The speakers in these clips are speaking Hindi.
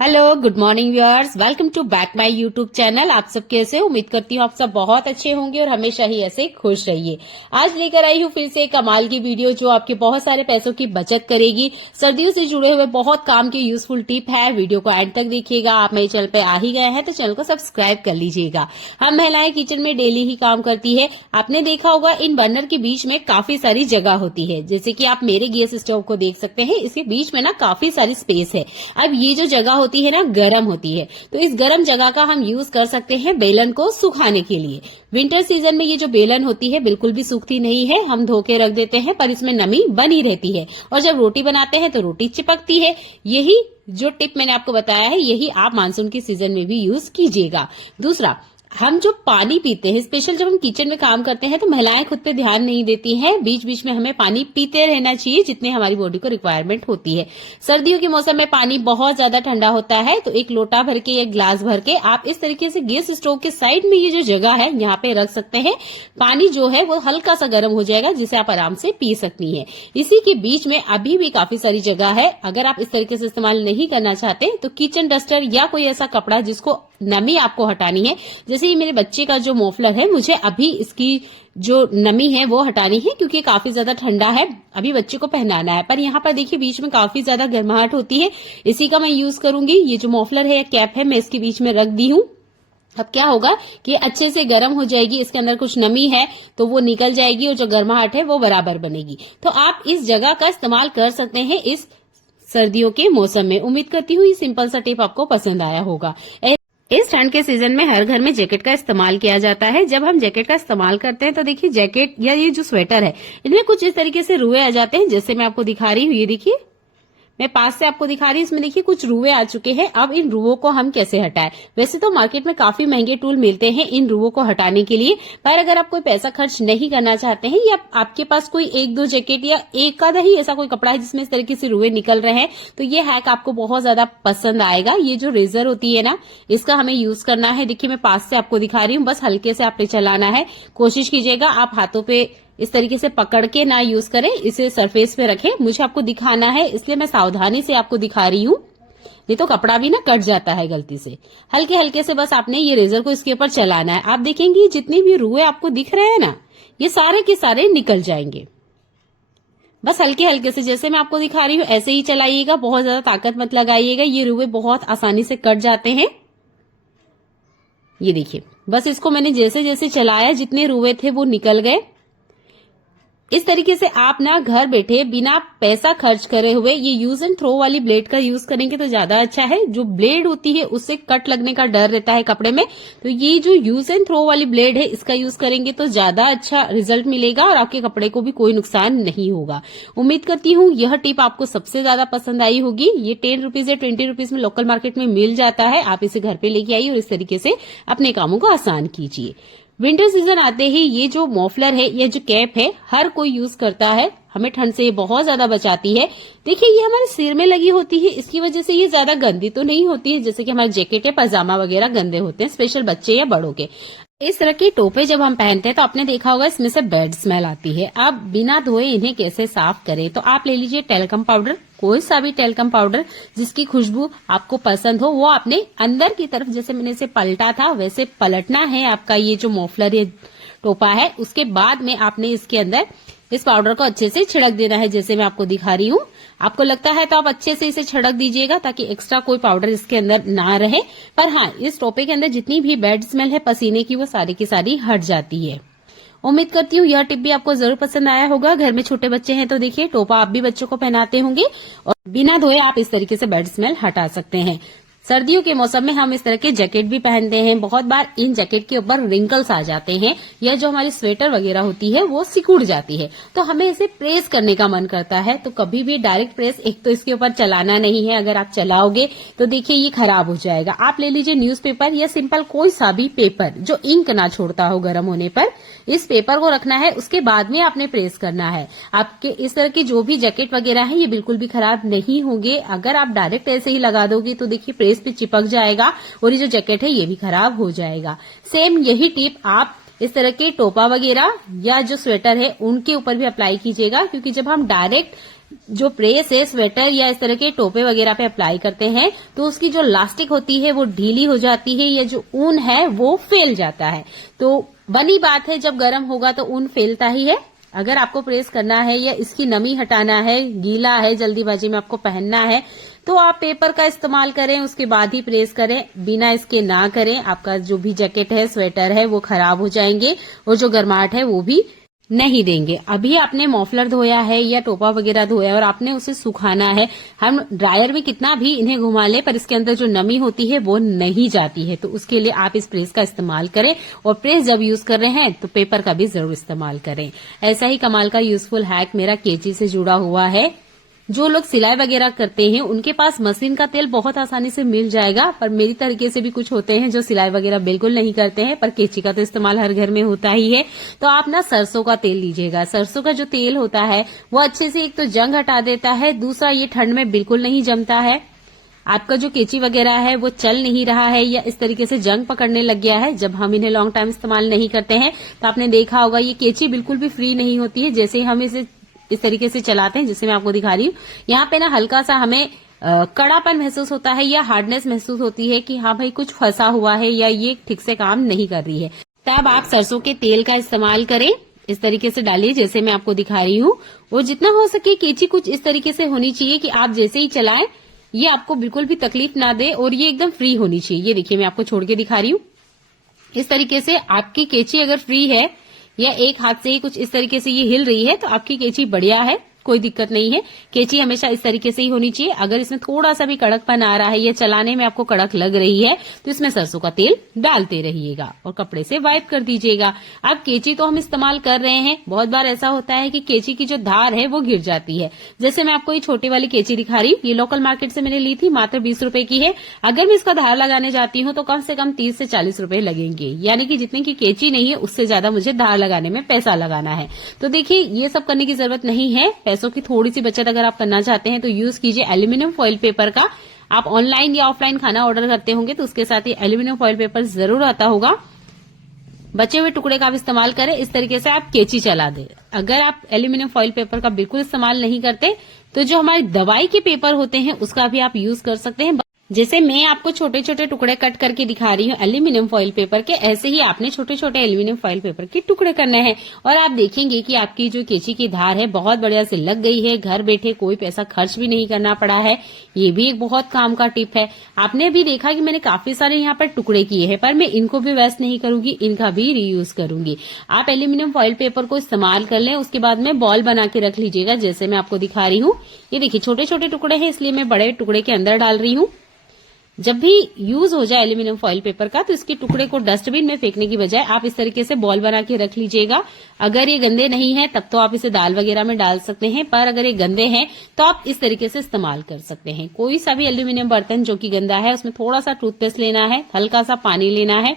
Hello, good morning viewers, welcome to back my YouTube channel. आप सब कैसे? उम्मीद करती हूँ आप सब बहुत अच्छे होंगे और हमेशा ही ऐसे खुश रहिए। आज लेकर आई हूँ फिर से एक कमाल की वीडियो जो आपके बहुत सारे पैसों की बचत करेगी। सर्दियों से जुड़े हुए बहुत काम की यूजफुल टिप है। वीडियो को एंड तक देखिएगा। आप मेरे चैनल पे आ ही गए हैं तो चैनल को सब्सक्राइब कर लीजिएगा। हम महिलाएं किचन में डेली ही काम करती है। आपने देखा होगा इन बर्नर के बीच में काफी सारी जगह होती है। जैसे कि आप मेरे गैस स्टोव को देख सकते हैं, इसके बीच में ना काफी सारी स्पेस है। अब ये जो जगह होती है ना, गर्म होती है, तो इस गर्म जगह का हम यूज कर सकते हैं बेलन को सुखाने के लिए। विंटर सीजन में ये जो बेलन होती है बिल्कुल भी सूखती नहीं है। हम धो के रख देते हैं पर इसमें नमी बनी रहती है और जब रोटी बनाते हैं तो रोटी चिपकती है। यही जो टिप मैंने आपको बताया है, यही आप मानसून की सीजन में भी यूज कीजिएगा। दूसरा, हम जो पानी पीते हैं, स्पेशल जब हम किचन में काम करते हैं तो महिलाएं खुद पे ध्यान नहीं देती हैं। बीच बीच में हमें पानी पीते रहना चाहिए जितने हमारी बॉडी को रिक्वायरमेंट होती है। सर्दियों के मौसम में पानी बहुत ज्यादा ठंडा होता है, तो एक लोटा भर के या ग्लास भर के आप इस तरीके से गैस स्टोव के साइड में ये जो जगह है यहाँ पे रख सकते हैं। पानी जो है वो हल्का सा गर्म हो जाएगा जिसे आप आराम से पी सकती है। इसी के बीच में अभी भी काफी सारी जगह है। अगर आप इस तरीके से इस्तेमाल नहीं करना चाहते तो किचन डस्टर या कोई ऐसा कपड़ा जिसको नमी आपको हटानी है, जैसे ये मेरे बच्चे का जो मफलर है, मुझे अभी इसकी जो नमी है वो हटानी है क्योंकि काफी ज्यादा ठंडा है, अभी बच्चे को पहनाना है। पर यहाँ पर देखिए बीच में काफी ज्यादा गर्माहट होती है, इसी का मैं यूज करूंगी। ये जो मफलर है या कैप है मैं इसके बीच में रख दी हूँ। अब क्या होगा कि अच्छे से गर्म हो जाएगी, इसके अंदर कुछ नमी है तो वो निकल जाएगी और जो गर्माहट है वो बराबर बनेगी। तो आप इस जगह का इस्तेमाल कर सकते हैं इस सर्दियों के मौसम में। उम्मीद करती हूँ ये सिंपल सा टिप आपको पसंद आया होगा। इस ठंड के सीजन में हर घर में जैकेट का इस्तेमाल किया जाता है। जब हम जैकेट का इस्तेमाल करते हैं तो देखिए जैकेट या ये जो स्वेटर है इनमें कुछ इस तरीके से रुए आ जाते हैं, जैसे मैं आपको दिखा रही हूँ। ये देखिए, मैं पास से आपको दिखा रही हूँ, इसमें देखिए कुछ रुए आ चुके हैं। अब इन रुओं को हम कैसे हटाएं? वैसे तो मार्केट में काफी महंगे टूल मिलते हैं इन रुओं को हटाने के लिए, पर अगर आप कोई पैसा खर्च नहीं करना चाहते हैं या आपके पास कोई एक दो जैकेट या एक आधा ही ऐसा कोई कपड़ा है जिसमें इस तरीके से रुए निकल रहे हैं, तो ये हैक आपको बहुत ज्यादा पसंद आएगा। ये जो रेजर होती है ना, इसका हमें यूज करना है। देखिए मैं पास से आपको दिखा रही हूँ, बस हल्के से आपने चलाना है। कोशिश कीजिएगा आप हाथों पे इस तरीके से पकड़ के ना यूज करें, इसे सरफेस पे रखें। मुझे आपको दिखाना है इसलिए मैं सावधानी से आपको दिखा रही हूँ, नहीं तो कपड़ा भी ना कट जाता है गलती से। हल्के हल्के से बस आपने ये रेजर को इसके ऊपर चलाना है। आप देखेंगे जितने भी रुए आपको दिख रहे हैं ना, ये सारे के सारे निकल जाएंगे। बस हल्के हल्के से, जैसे मैं आपको दिखा रही हूँ ऐसे ही चलाइएगा, बहुत ज्यादा ताकत मत लगाइएगा। ये रुए बहुत आसानी से कट जाते हैं। ये देखिए, बस इसको मैंने जैसे जैसे चलाया जितने रुए थे वो निकल गए। इस तरीके से आप ना घर बैठे बिना पैसा खर्च करे हुए ये यूज एंड थ्रो वाली ब्लेड का यूज करेंगे तो ज्यादा अच्छा है। जो ब्लेड होती है उससे कट लगने का डर रहता है कपड़े में, तो ये जो यूज एंड थ्रो वाली ब्लेड है इसका यूज करेंगे तो ज्यादा अच्छा रिजल्ट मिलेगा और आपके कपड़े को भी कोई नुकसान नहीं होगा। उम्मीद करती हूँ यह टिप आपको सबसे ज्यादा पसंद आई होगी। ये 10 रुपीज या 20 रुपीज में लोकल मार्केट में मिल जाता है। आप इसे घर पे लेके आइए और इस तरीके से अपने कामों को आसान कीजिए। विंटर सीजन आते ही ये जो मफलर है या जो कैप है हर कोई यूज करता है, हमें ठंड से ये बहुत ज्यादा बचाती है। देखिए ये हमारे सिर में लगी होती है, इसकी वजह से ये ज्यादा गंदी तो नहीं होती है जैसे कि हमारे जैकेट या पजामा वगैरह गंदे होते हैं, स्पेशल बच्चे या बड़ों के। इस तरह की टोपे जब हम पहनते हैं तो आपने देखा होगा इसमें से बैड स्मेल आती है। अब बिना धोए इन्हें कैसे साफ करें? तो आप ले लीजिए टेल्कम पाउडर, कोई सा भी टेल्कम पाउडर जिसकी खुशबू आपको पसंद हो, वो आपने अंदर की तरफ, जैसे मैंने इसे पलटा था वैसे पलटना है आपका ये जो मफलर या टोपा है। उसके बाद में आपने इसके अंदर इस पाउडर को अच्छे से छिड़क देना है, जैसे मैं आपको दिखा रही हूँ। आपको लगता है तो आप अच्छे से इसे छिड़क दीजिएगा ताकि एक्स्ट्रा कोई पाउडर इसके अंदर ना रहे। पर हाँ, इस टोपे के अंदर जितनी भी बैड स्मेल है पसीने की वो सारी की सारी हट जाती है। उम्मीद करती हूँ यह टिप भी आपको जरूर पसंद आया होगा। घर में छोटे बच्चे हैं तो देखिए टोपा आप भी बच्चों को पहनाते होंगे और बिना धोए आप इस तरीके से बैड स्मेल हटा सकते हैं। सर्दियों के मौसम में हम इस तरह के जैकेट भी पहनते हैं। बहुत बार इन जैकेट के ऊपर रिंकल्स आ जाते हैं या जो हमारी स्वेटर वगैरह होती है वो सिकुड़ जाती है, तो हमें इसे प्रेस करने का मन करता है। तो कभी भी डायरेक्ट प्रेस एक तो इसके ऊपर चलाना नहीं है, अगर आप चलाओगे तो देखिए ये खराब हो जाएगा। आप ले लीजिए न्यूज़पेपर या सिंपल कोई सा भी पेपर जो इंक ना छोड़ता हो गर्म होने पर। इस पेपर को रखना है, उसके बाद में आपने प्रेस करना है। आपके इस तरह के जो भी जैकेट वगैरह है ये बिल्कुल भी खराब नहीं होंगे। अगर आप डायरेक्ट ऐसे ही लगा दोगे तो देखिए प्रेस पे चिपक जाएगा और ये जो जैकेट है ये भी खराब हो जाएगा। सेम यही टिप आप इस तरह के टोपा वगैरह या जो स्वेटर है उनके ऊपर भी अप्लाई कीजिएगा, क्योंकि जब हम डायरेक्ट जो प्रेस है स्वेटर या इस तरह के टोपे वगैरह पे अप्लाई करते हैं तो उसकी जो लास्टिक होती है वो ढीली हो जाती है या जो ऊन है वो फैल जाता है। तो बनी बात है जब गर्म होगा तो ऊन फैलता ही है। अगर आपको प्रेस करना है या इसकी नमी हटाना है, गीला है, जल्दीबाजी में आपको पहनना है तो आप पेपर का इस्तेमाल करें, उसके बाद ही प्रेस करें, बिना इसके ना करें। आपका जो भी जैकेट है, स्वेटर है वो खराब हो जाएंगे और जो गर्माहट है वो भी नहीं देंगे। अभी आपने मॉफलर धोया है या टोपा वगैरह धोया है और आपने उसे सुखाना है, हम ड्रायर में कितना भी इन्हें घुमा ले पर इसके अंदर जो नमी होती है वो नहीं जाती है। तो उसके लिए आप इस प्रेस का इस्तेमाल करें और प्रेस जब यूज कर रहे हैं तो पेपर का भी जरूर इस्तेमाल करें। ऐसा ही कमाल का यूजफुल हैक मेरा केची से जुड़ा हुआ है। जो लोग सिलाई वगैरह करते हैं उनके पास मशीन का तेल बहुत आसानी से मिल जाएगा, पर मेरी तरीके से भी कुछ होते हैं जो सिलाई वगैरह बिल्कुल नहीं करते हैं पर केची का तो इस्तेमाल हर घर में होता ही है। तो आप ना सरसों का तेल लीजिएगा। सरसों का जो तेल होता है वो अच्छे से एक तो जंग हटा देता है, दूसरा ये ठंड में बिल्कुल नहीं जमता है। आपका जो केची वगैरह है वो चल नहीं रहा है या इस तरीके से जंग पकड़ने लग गया है, जब हम इन्हें लॉन्ग टाइम इस्तेमाल नहीं करते हैं तो आपने देखा होगा ये केची बिल्कुल भी फ्री नहीं होती है। जैसे हम इसे इस तरीके से चलाते हैं, जिससे मैं आपको दिखा रही हूँ, यहाँ पे ना हल्का सा हमें कड़ापन महसूस होता है या हार्डनेस महसूस होती है कि हाँ भाई कुछ फंसा हुआ है या ये ठीक से काम नहीं कर रही है। तब आप सरसों के तेल का इस्तेमाल करें, इस तरीके से डालिए जैसे मैं आपको दिखा रही हूँ। और जितना हो सके केची कुछ इस तरीके से होनी चाहिए कि आप जैसे ही चलाएं ये आपको बिल्कुल भी तकलीफ ना दे और ये एकदम फ्री होनी चाहिए। ये देखिए मैं आपको छोड़ के दिखा रही हूँ। इस तरीके से आपकी केची अगर फ्री है या एक हाथ से ही कुछ इस तरीके से ये हिल रही है तो आपकी केची बढ़िया है, कोई दिक्कत नहीं है। केची हमेशा इस तरीके से ही होनी चाहिए। अगर इसमें थोड़ा सा भी कड़कपन आ रहा है या चलाने में आपको कड़क लग रही है तो इसमें सरसों का तेल डालते रहिएगा और कपड़े से वाइप कर दीजिएगा। अब केची तो हम इस्तेमाल कर रहे हैं, बहुत बार ऐसा होता है कि केची की जो धार है वो गिर जाती है। जैसे मैं आपको ये छोटी वाली केची दिखा रही हूँ, ये लोकल मार्केट से मैंने ली थी, मात्र 20 रुपए की है। अगर मैं इसका धार लगाने जाती हूँ तो कम से कम 30 से 40 रुपए लगेंगे, यानी कि जितनी की केची नहीं है उससे ज्यादा मुझे धार लगाने में पैसा लगाना है। तो देखिए ये सब करने की जरूरत नहीं है। पैसों की थोड़ी सी बचत अगर आप करना चाहते हैं तो यूज कीजिए एल्यूमिनियम फॉइल पेपर का। आप ऑनलाइन या ऑफलाइन खाना ऑर्डर करते होंगे तो उसके साथ ही एल्यूमिनियम फॉइल पेपर जरूर आता होगा। बचे हुए टुकड़े का आप इस्तेमाल करें, इस तरीके से आप केची चला दें। अगर आप एल्यूमिनियम फॉइल पेपर का बिल्कुल इस्तेमाल नहीं करते तो जो हमारे दवाई के पेपर होते हैं उसका भी आप यूज कर सकते हैं। जैसे मैं आपको छोटे छोटे टुकड़े कट करके दिखा रही हूँ एल्यूमिनियम फॉइल पेपर के, ऐसे ही आपने छोटे छोटे एल्यूमिनियम फॉइल पेपर के टुकड़े करने हैं और आप देखेंगे कि आपकी जो केची की धार है बहुत बढ़िया से लग गई है। घर बैठे कोई पैसा खर्च भी नहीं करना पड़ा है। ये भी एक बहुत काम का टिप है। आपने भी देखा कि मैंने काफी सारे यहाँ पर टुकड़े किए हैं पर मैं इनको भी वेस्ट नहीं करूंगी, इनका भी रीयूज करूंगी। आप एल्यूमिनियम फॉइल पेपर को इस्तेमाल कर लें, उसके बाद में बॉल बना के रख लीजिएगा जैसे मैं आपको दिखा रही हूँ। ये देखिए छोटे छोटे टुकड़े हैं इसलिए मैं बड़े टुकड़े के अंदर डाल रही हूँ। जब भी यूज हो जाए एल्यूमिनियम फॉइल पेपर का तो इसके टुकड़े को डस्टबिन में फेंकने की बजाय आप इस तरीके से बॉल बना के रख लीजिएगा। अगर ये गंदे नहीं है तब तो आप इसे दाल वगैरह में डाल सकते हैं, पर अगर ये गंदे हैं तो आप इस तरीके से इस्तेमाल कर सकते हैं। कोई सा भी एल्यूमिनियम बर्तन जो कि गंदा है उसमें थोड़ा सा टूथपेस्ट लेना है, हल्का सा पानी लेना है।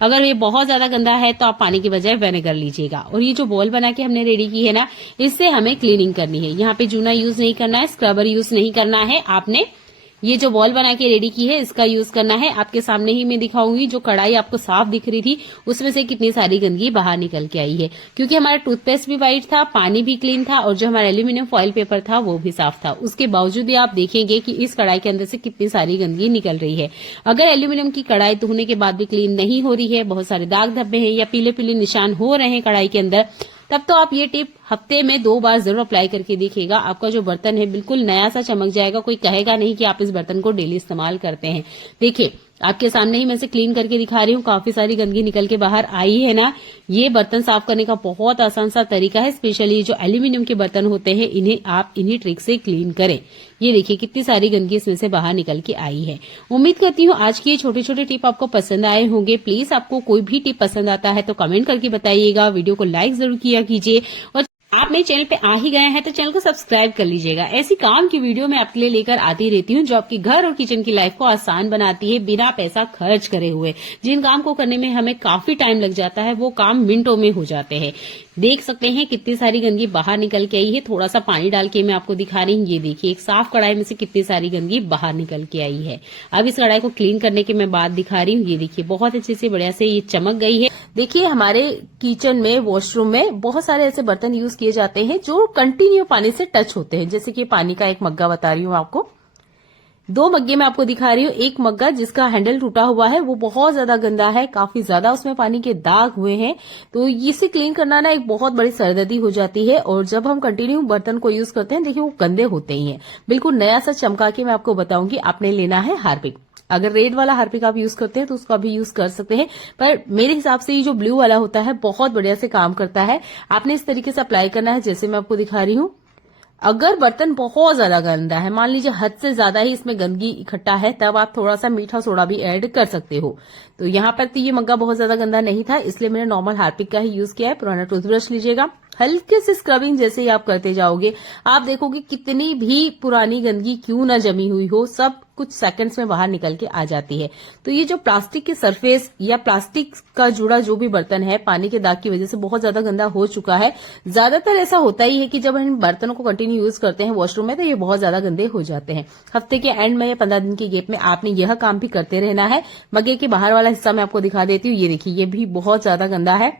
अगर ये बहुत ज्यादा गंदा है तो आप पानी की बजाय विनेगर लीजिएगा। और ये जो बॉल बना के हमने रेडी की है ना, इससे हमें क्लीनिंग करनी है। यहाँ पे जूना यूज नहीं करना है, स्क्रबर यूज नहीं करना है। आपने ये जो बॉल बना के रेडी की है इसका यूज करना है। आपके सामने ही मैं दिखाऊंगी, जो कढ़ाई आपको साफ दिख रही थी उसमें से कितनी सारी गंदगी बाहर निकल के आई है, क्योंकि हमारा टूथपेस्ट भी व्हाइट था, पानी भी क्लीन था और जो हमारा एल्यूमिनियम फॉइल पेपर था वो भी साफ था। उसके बावजूद भी आप देखेंगे कि इस कढ़ाई के अंदर से कितनी सारी गंदगी निकल रही है। अगर एल्यूमिनियम की कढ़ाई धोने के बाद भी क्लीन नहीं हो रही है, बहुत सारे दाग धब्बे हैं या पीले पीले निशान हो रहे हैं कढ़ाई के अंदर, तब तो आप ये टिप हफ्ते में 2 बार जरूर अप्लाई करके देखिएगा। आपका जो बर्तन है बिल्कुल नया सा चमक जाएगा। कोई कहेगा नहीं कि आप इस बर्तन को डेली इस्तेमाल करते हैं। देखिए आपके सामने ही मैं इसे क्लीन करके दिखा रही हूँ, काफी सारी गंदगी निकल के बाहर आई है ना। ये बर्तन साफ करने का बहुत आसान सा तरीका है। स्पेशली जो एल्यूमिनियम के बर्तन होते हैं इन्हें आप इन्हीं ट्रिक से क्लीन करें। ये देखिए कितनी सारी गंदगी इसमें से बाहर निकल के आई है। उम्मीद करती हूँ आज की ये छोटे छोटे टिप आपको पसंद आए होंगे। प्लीज आपको कोई भी टिप पसंद आता है तो कमेंट करके बताइएगा। वीडियो को लाइक जरूर किया कीजिए और आप मेरे चैनल पे आ ही गए हैं तो चैनल को सब्सक्राइब कर लीजिएगा। ऐसी काम की वीडियो मैं आपके लिए लेकर आती रहती हूँ जो आपकी घर और किचन की लाइफ को आसान बनाती है, बिना पैसा खर्च करे हुए। जिन काम को करने में हमें काफी टाइम लग जाता है वो काम मिनटों में हो जाते हैं। देख सकते हैं कितनी सारी गंदगी बाहर निकल के आई है। थोड़ा सा पानी डाल के मैं आपको दिखा रही हूँ। ये देखिए एक साफ कढ़ाई में से कितनी सारी गंदगी बाहर निकल के आई है। अब इस कढ़ाई को क्लीन करने की मैं बात दिखा रही हूँ। ये देखिए बहुत अच्छे से बढ़िया से ये चमक गई है। देखिए हमारे किचन में, वॉशरूम में बहुत सारे ऐसे बर्तन यूज किए जाते हैं जो कंटिन्यू पानी से टच होते हैं। जैसे कि पानी का एक मग्गा बता रही हूँ आपको, 2 मग्गे मैं आपको दिखा रही हूँ। एक मग्गा जिसका हैंडल टूटा हुआ है वो बहुत ज्यादा गंदा है, काफी ज्यादा उसमें पानी के दाग हुए हैं। तो इसे क्लीन करना ना एक बहुत बड़ी सरदर्दी हो जाती है। और जब हम कंटिन्यू बर्तन को यूज करते हैं, देखिए वो गंदे होते ही हैं। बिल्कुल नया सा चमका के मैं आपको बताऊंगी। आपने लेना है हार्पिक। अगर रेड वाला हार्पिक आप यूज करते हैं तो उसका भी यूज कर सकते हैं, पर मेरे हिसाब से ये जो ब्लू वाला होता है बहुत बढ़िया से काम करता है। आपने इस तरीके से अप्लाई करना है जैसे मैं आपको दिखा रही हूँ। अगर बर्तन बहुत ज्यादा गंदा है, मान लीजिए हद से ज्यादा ही इसमें गंदगी इकट्ठा है, तब आप थोड़ा सा मीठा सोडा भी ऐड कर सकते हो। तो यहाँ पर तो ये मग्गा बहुत ज्यादा गंदा नहीं था, इसलिए मैंने नॉर्मल हार्पिक का ही यूज किया है। पुराना टूथब्रश लीजिएगा, हल्के से स्क्रबिंग जैसे ही आप करते जाओगे, आप देखोगे कितनी भी पुरानी गंदगी क्यों ना जमी हुई हो, सब कुछ सेकंड्स में बाहर निकल के आ जाती है। तो ये जो प्लास्टिक के सरफेस या प्लास्टिक का जुड़ा जो भी बर्तन है, पानी के दाग की वजह से बहुत ज्यादा गंदा हो चुका है। ज्यादातर ऐसा होता ही है कि जब हम बर्तनों को कंटिन्यू यूज करते हैं वॉशरूम में, तो ये बहुत ज्यादा गंदे हो जाते हैं। हफ्ते के एंड में या 15 दिन के गैप में आपने यह काम भी करते रहना है। मग्गे के बाहर वाला हिस्सा मैं आपको दिखा देती हूँ। ये देखिए, ये भी बहुत ज्यादा गंदा है।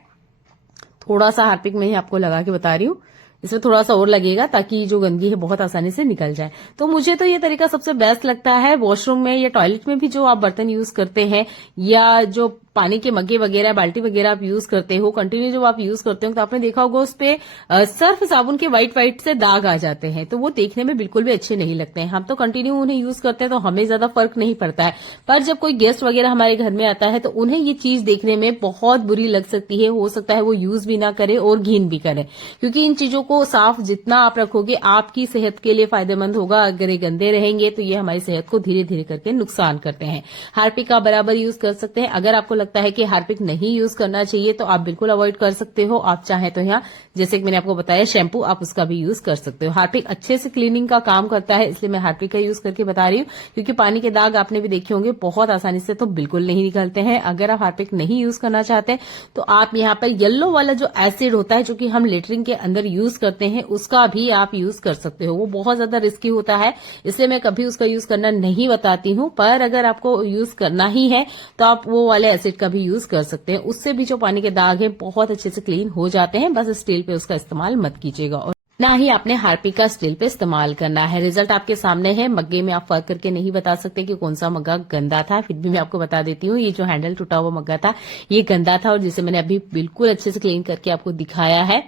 थोड़ा सा हार्पिक में ही आपको लगा के बता रही हूँ, इसमें थोड़ा सा और लगेगा ताकि जो गंदगी है बहुत आसानी से निकल जाए। तो मुझे तो ये तरीका सबसे बेस्ट लगता है। वॉशरूम में या टॉयलेट में भी जो आप बर्तन यूज करते हैं, या जो पानी के मग्गे वगैरह, बाल्टी वगैरह आप यूज करते हो, कंटिन्यू जब आप यूज करते हो, तो आपने देखा होगा उस पे सर्फ साबुन के व्हाइट से दाग आ जाते हैं। तो वो देखने में बिल्कुल भी अच्छे नहीं लगते हैं। हम तो कंटिन्यू उन्हें यूज करते हैं तो हमें ज्यादा फर्क नहीं पड़ता है, पर जब कोई गेस्ट वगैरह हमारे घर में आता है तो उन्हें ये चीज देखने में बहुत बुरी लग सकती है। हो सकता है वो यूज भी ना करे और घिन भी करे, क्योंकि इन चीजों को साफ जितना आप रखोगे आपकी सेहत के लिए फायदेमंद होगा। अगर ये गंदे रहेंगे तो ये हमारी सेहत को धीरे धीरे करके नुकसान करते हैं। हार्पिक का बराबर यूज कर सकते हैं। अगर आपको लगता है कि हार्पिक नहीं यूज करना चाहिए तो आप बिल्कुल अवॉइड कर सकते हो। आप चाहें तो यहाँ जैसे कि मैंने आपको बताया शैम्पू, आप उसका भी यूज कर सकते हो। हार्पिक अच्छे से क्लीनिंग का काम करता है, इसलिए मैं हार्पिक का यूज करके बता रही हूँ। क्योंकि पानी के दाग आपने भी देखे होंगे बहुत आसानी से तो बिल्कुल नहीं निकलते हैं। अगर आप हार्पिक नहीं यूज करना चाहते तो आप यहाँ पर येलो वाला जो एसिड होता है, जो कि हम लेटरिन के अंदर यूज करते हैं, उसका भी आप यूज कर सकते हो। वो बहुत ज्यादा रिस्की होता है, इसलिए मैं कभी उसका यूज करना नहीं बताती हूँ। पर अगर आपको यूज करना ही है तो आप वो वाले एसिड का भी यूज कर सकते हैं। उससे भी जो पानी के दाग हैं बहुत अच्छे से क्लीन हो जाते हैं। बस स्टील पे उसका इस्तेमाल मत कीजिएगा, और ना ही आपने हार्पिक का स्टील पे इस्तेमाल करना है। रिजल्ट आपके सामने है। मग्गे में आप फर्क करके नहीं बता सकते कि कौन सा मग्गा गंदा था, फिर भी मैं आपको बता देती हूँ। ये जो हैंडल टूटा हुआ मग्गा था ये गंदा था, और जिसे मैंने अभी बिल्कुल अच्छे से क्लीन करके आपको दिखाया है।